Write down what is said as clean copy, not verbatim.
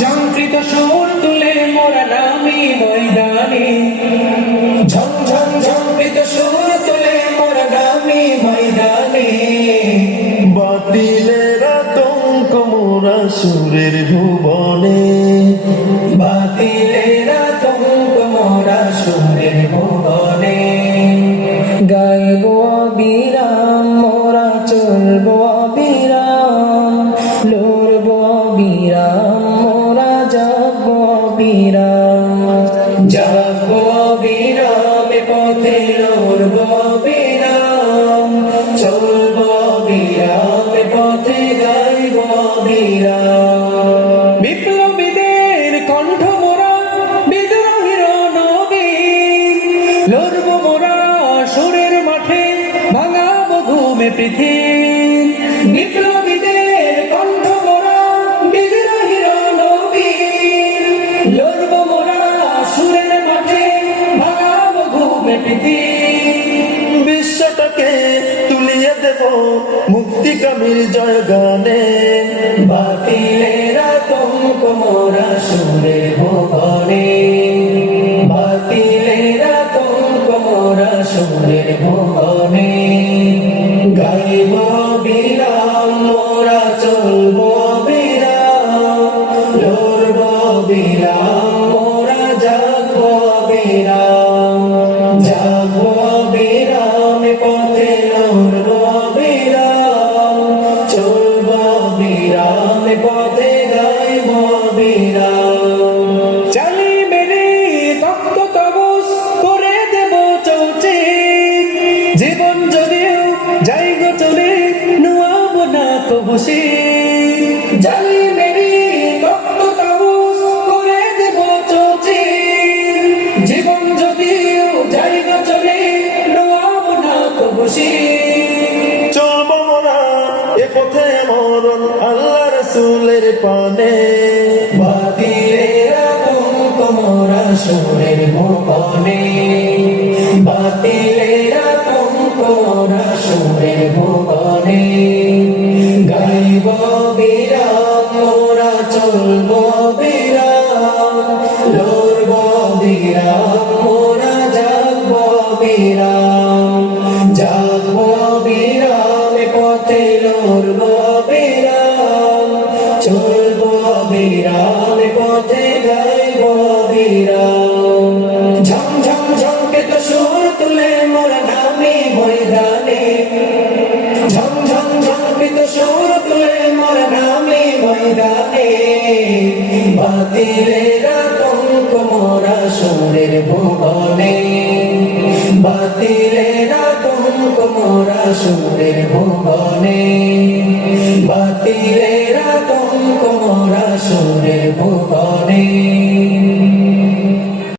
ঝংকৃত সুর তুলে মোরা নামি ময়দানে, ঝং ঝং ঝংকৃত সুর তুলে মোরা নামি ময়দানে। বাতিলের আতঙ্ক মোরা সুরের ভুবনে, বাতিলের আতঙ্ক মোরা সুরের ভুবনে। গাইব অবিরাম মোরা চলব অবিরাম, লড়ব অবিরাম মোরা যাব অবিরাম। যাব অবিরাম পথে লড়ব অবিরাম, চলব অবিরাম পথে গাইব অবিরাম। বিপ্লবীদের কণ্ঠ মোরা বিদ্রোহীর নবীন, লড়ব মোরা সুরের মাঠে ভাঙাব ঘুমে পৃথিবী। বিপ্লবীদের কণ্ঠ মোরা বিদ্রোহীর নবীন, লড়ব মোরা সুরের মাঠে ভাঙাব ঘুমে পৃথিবী। বিশ্বটাকে তুলিয়ে দেব মুক্তিকামীর জয়গানে, বাতিলের আতঙ্ক মোরা সুরের ভুবনে, বাতিলের আতঙ্ক মোরা সুরের ভুবনে। গাইব বিরাম মোরা চলব বিরাম, লড়ব বিরাম মোরা জাগব বিরাম। জাগব বিরাম পথে লড়ব বিরাম, চলব বিরাম পথে গাইব বিরাম। চালি মেরে তপ্ত তাবুস করে দেব চৌচির, জীবন যদিও যাই গো চলে নোয়াব না কবু শির। জালি মেরে তপ্ত তাবুস করে দেব চৌচির, জীবন যদিও যাই গো চলে নোয়াব না কবু শির। চলব মোরা এ পথে মরণ আল্লাহ রাসূলের পানে, বাতিলের আতঙ্ক মোরা সুরের ভুবনে, বাতিলের আতঙ্ক মোরা সুরের ভুবনে। গাইব বিরাম মোরা চলব বিরাম, লড়ব বিরাম মোরা জাগব বিরাম। জাগব বিরাম পথে লড়ব বিরাম, চলব বিরাম পথে গাইব বিরাম। ঝং ঝং ঝংকৃত সুর তুলে মোরা নামি ময়দানে, ঝং ঝং ঝংকৃত সুর তুলে মোরা নামি ময়দানে। বাতিলের আতঙ্ক মোরা সুরের ভুবনে, বাতিলের আতঙ্ক মোরা সুরের ভুবনে, বাতিলের আতঙ্ক মোরা সুরের ভুবনে।